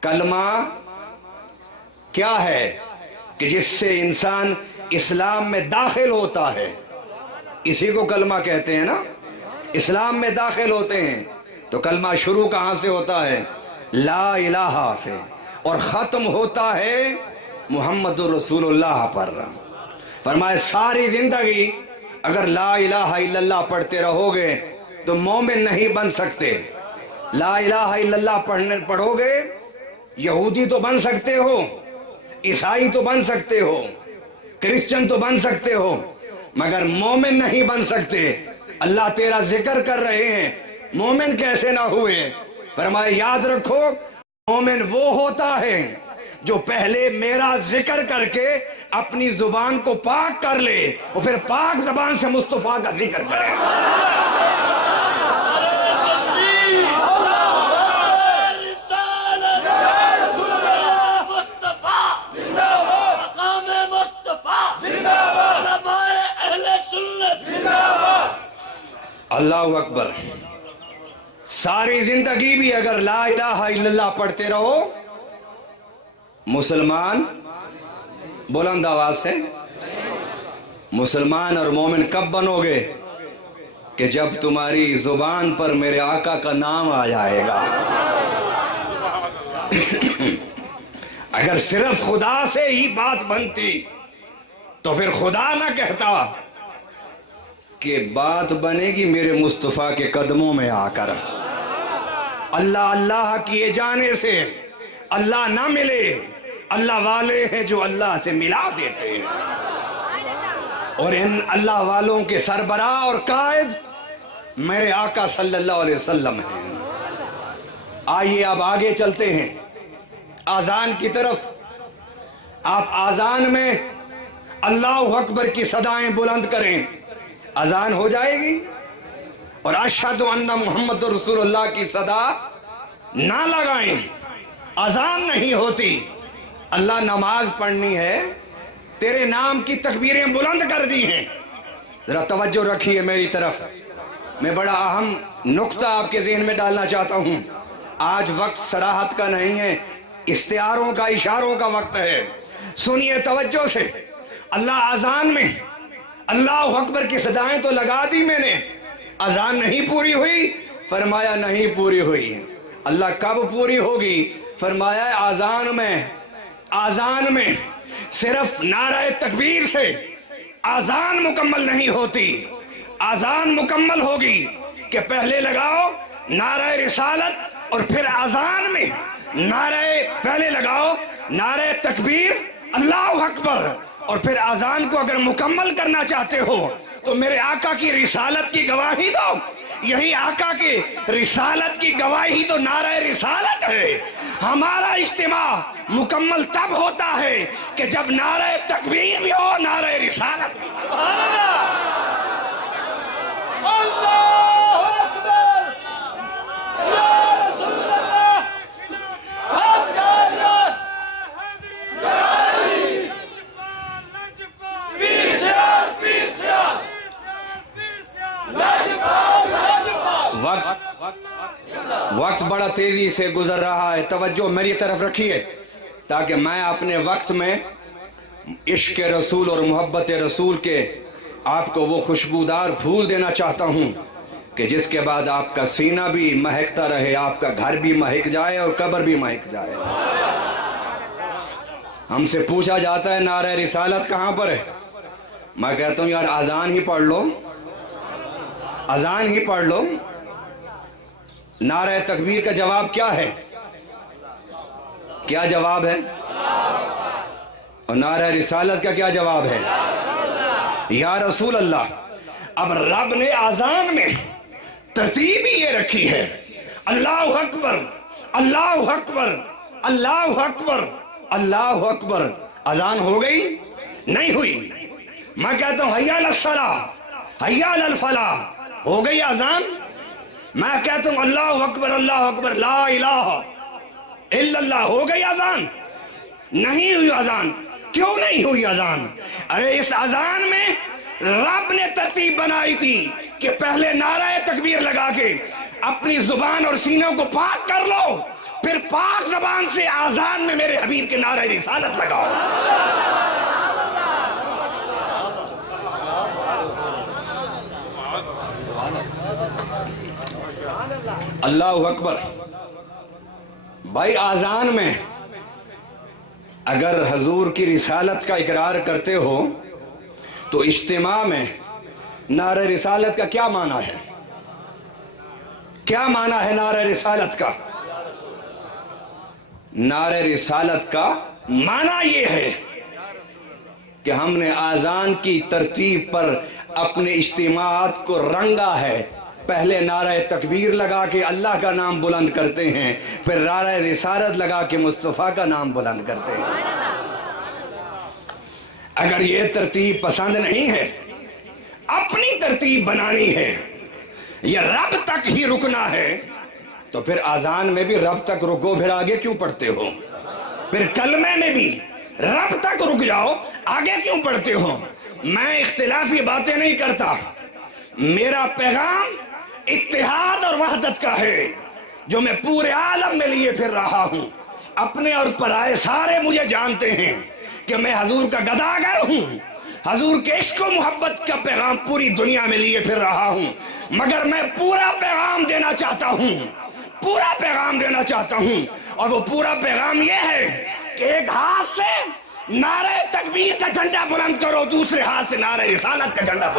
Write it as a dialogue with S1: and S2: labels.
S1: کلمہ کیا ہے کہ جس سے انسان اسلام میں داخل ہوتا ہے؟ اسی کو کلمہ کہتے ہیں نا؟ اسلام میں داخل ہوتے ہیں۔ تو کلمہ شروع کہاں سے ہوتا ہے؟ لا الہ سے۔ اور ختم ہوتا ہے محمد الرسول اللہ پر۔ فرمائے ساری زندگی اگر لا الہ الا اللہ پڑھتے رہو گے تو مومن نہیں بن سکتے۔ لا الہ الا اللہ پڑھنے پڑھو گے یہودی تو بن سکتے ہو، عیسائی تو بن سکتے ہو، کرسچن تو بن سکتے ہو، مگر مومن نہیں بن سکتے۔ اللہ تیرا ذکر کر رہے ہیں۔ مومن کیسے نہ ہوئے؟ فرمائے، یاد رکھو، مومن وہ ہوتا ہے جو پہلے میرا ذکر کر کے اپنی زبان کو پاک کر لے اور پھر پاک زبان سے مصطفیٰ کا ذکر کرے۔ اللہ اکبر۔ ساری زندگی بھی اگر لا الہ الا اللہ پڑھتے رہو، مسلمان بلند آواز سے، مسلمان اور مومن کب بنو گے کہ جب تمہاری زبان پر میرے آقا کا نام آ جائے گا؟ اگر صرف خدا سے ہی بات بنتی تو پھر خدا نہ کہتا۔ کہ بات بنے گی میرے مصطفیٰ کے قدموں میں آ کر۔ اللہ اللہ کیے جانے سے اللہ نہ ملے۔ اللہ والے ہیں جو اللہ سے ملا دیتے ہیں۔ اور ان اللہ والوں کے سربراہ اور قائد میرے آقا صلی اللہ علیہ وسلم ہیں۔ آئیے اب آگے چلتے ہیں۔ آزان کی طرف۔ آپ آزان میں اللہ اکبر کی صدائیں بلند کریں۔ اذان ہو جائے گی اور اشہد ان محمد رسول اللہ کی صدا نہ لگائیں۔ اذان نہیں ہوتی۔ اللہ نماز پڑھنی ہے۔ تیرے نام کی تکبیریں بلند کر دی ہیں۔ ذرا توجہ رکھیے میری طرف۔ میں بڑا اہم نقطہ آپ کے ذہن میں ڈالنا چاہتا ہوں۔ آج وقت سراحت کا نہیں ہے۔ اشتہاروں کا، اشاروں کا وقت ہے۔ سنیے توجہ سے۔ اللہ اذان میں اللہ اکبر کی صدایں تو لگا دی میں نے۔ اذان نہیں پوری ہوئی، فرمایا نہیں پوری ہوئی۔ اللہ کب پوری ہوگی؟ فرمایا آزان میں۔ آزان میں صرف نعرہ تکبیر سے آزان مکمل نہیں ہوتی۔ آزان مکمل ہوگی کہ پہلے لگاؤ نعرہ رسالت اور پھر آزان میں۔ نعرہ پہلے لگاؤ نعرہ تکبیر۔ اللہ اکبر۔ اور پھر آزان کو اگر مکمل کرنا چاہتے ہو، تو میرے آقا کی رسالت کی گواہی دو۔ یہی آقا کی رسالت کی گواہی تو نعرہ رسالت ہے۔ ہمارا اجتماع مکمل تب ہوتا ہے کہ جب نعرہ تکبیر بھی ہو، نعرہ رسالت بھی ہو وقت وقت بڑا تیزی سے گزر رہا ہے۔ توجہ میری طرف رکھیے تاکہ میں اپنے وقت میں عشق رسول اور محبت رسول کے آپ کو وہ خوشبودار پھول دینا چاہتا ہوں کہ جس کے بعد آپ کا سینہ بھی مہکتا رہے، آپ کا گھر بھی مہک جائے اور قبر بھی مہک جائے۔ ہم سے پوچھا جاتا ہے، نعرہ رسالت کہاں پر ہے؟ میں کہتا ہوں، یار، اذان ہی پڑھ لو۔ اذان ہی پڑھ لو۔ نعرہ تکبیر کا جواب کیا ہے؟ کیا جواب ہے؟ اور نعرہ رسالت کا کیا جواب ہے؟ یا رسول اللہ، اب رب نے آزان میں ترتیب یہ رکھی ہے۔ اللہ اکبر اللہ اکبر اللہ اکبر اللہ اکبر۔ اذان ہو گئی؟ نہیں ہوئی۔ میں کہتا ہوں حیال الصلاح حیال الفلاح۔ ہو گئی اذان میں کہتا ہوں اللہ اکبر اللہ اکبر، لا الہ الا اللہ، ہو گئی اذان؟ نہیں ہوئی اذان۔ کیوں نہیں ہوئی اذان؟ ارے، اس اذان میں رب نے ترتیب بنائی تھی کہ پہلے نعرہ تکبیر لگا کے اپنی زبان اور سینوں کو پاک کر لو، پھر پاک زبان سے آزان میں میرے حبیب کے نعرہ رسالت لگاؤ۔ اللہ اکبر۔ بھائی آزان میں اگر حضور کی رسالت کا اقرار کرتے ہو، تو اجتماع میں نعرہ رسالت کا کیا معنی ہے؟ کیا معنی ہے نعرہ رسالت کا؟ نعرہ رسالت کا معنی یہ ہے کہ ہم نے آزان کی ترتیب پر اپنے اجتماعات کو رنگا ہے۔ پہلے نعرہ تکبیر لگا کے اللہ کا نام بلند کرتے ہیں، پھر نعرہ رسالت لگا کے مصطفیٰ کا نام بلند کرتے ہیں۔ اگر یہ ترتیب پسند نہیں ہے، اپنی ترتیب بنانی ہے، یا رب تک ہی رکنا ہے، تو پھر آزان میں بھی رب تک رکو، پھر آگے کیوں پڑھتے ہو؟ پھر کلمے میں بھی رب تک رک جاؤ، آگے کیوں پڑھتے ہو؟ میں اختلافی باتیں نہیں کرتا۔ میرا پیغام اتحاد اور وحدت کا ہے، جو میں پورے عالم میں لیے پھر رہا ہوں۔ اپنے اور پرائے سارے مجھے جانتے ہیں کہ میں حضور کا گداگر ہوں۔ حضور کے عشق و محبت کا پیغام پوری دنیا میں لیے پھر رہا ہوں۔ مگر میں پورا پیغام دینا چاہتا ہوں۔ پورا پیغام دینا چاہتا ہوں۔ اور وہ پورا پیغام یہ ہے کہ ایک ہاتھ سے نعرہ تکبیر کا جھنڈا بلند کرو، دوسرے ہاتھ سے نعرہ رسالت کا جھنڈا بلند